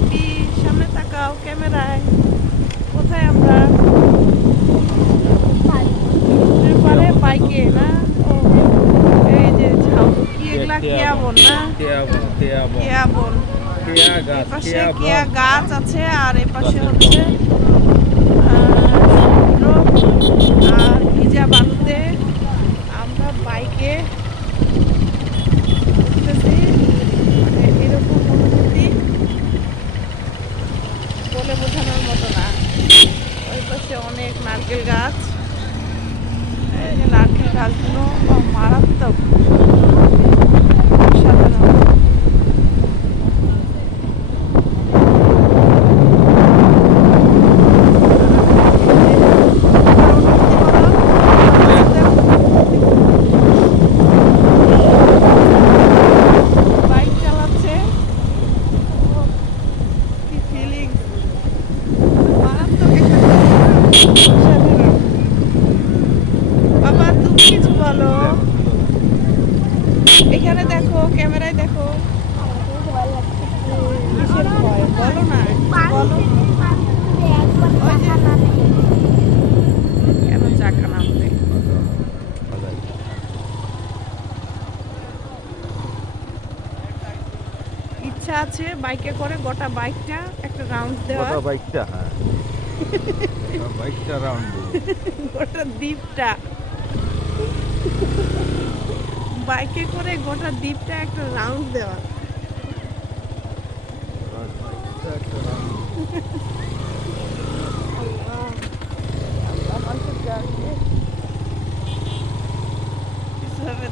আপি সামনে তাকাও ক্যামেরায়। কোথায় আমরা? পারে বাইকে না? এই যে ঝাউ কি এগুলা? কেয়া বন না কেয়া বন কেয়া গাছ আছে আর এই পাশে হচ্ছে আহ, সমুদ্র আর ভিজা বালুতে আমরা বাইকে উঠতেছি মানে এরকম অনুভূতি বলে বোঝানোর মতো না ওই পাশে অনেক নারকেল গাছ। নারকেল গাছগুলো মারাত্মক। এখানে দেখো ক্যামেরায় দেখো। কিসের ভয় বলো না বলো কেন চাকা নামবে? ইচ্ছা আছে বাইকে করে গোটা বাইকটা একটা রাউন্ড দেওয়া গোটা বাইকটা হ্যাঁ। বাইকটা রাউন্ড গোটা দ্বীপটা। বাইকে করে গোটা দ্বীপটা একটা রাউন্ড দেওয়া।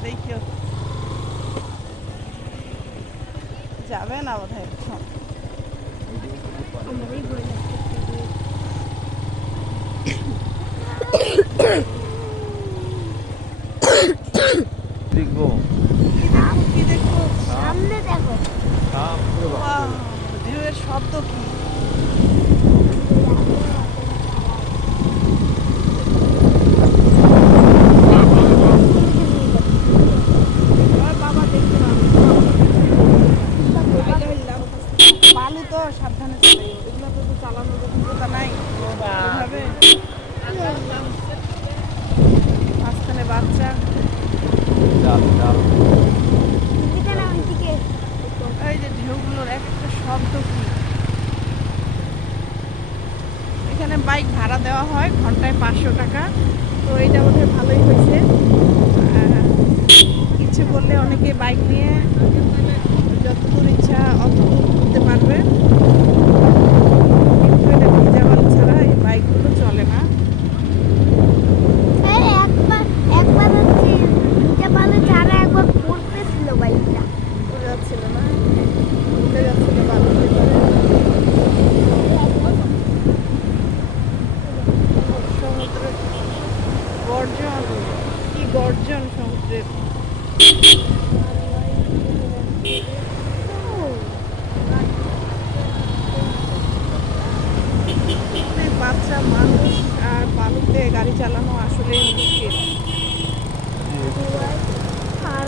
দেখিও যাবে না বোধ হয় দেখব কি দেখো কি দেখো সামনে দেখো। ঢেউয়ের শব্দ কি? বাচ্চা। না ওইদিকে এই যে ঢেউগুলোর এক একটা শব্দ এখানে বাইক ভাড়া দেওয়া হয়, ঘন্টায় পাঁচশো টাকা। তো এইটা বোধহয় ভালোই হয়েছে। ইচ্ছে করলে অনেকে বাইক নিয়ে যতদূর ইচ্ছা, অতদূর ঘুরতে পারবে। গর্জন সমুদ্রের। বাচ্চা মানুষ আর বালুতে গাড়ি চালানো আসলেই মুশকিল। আর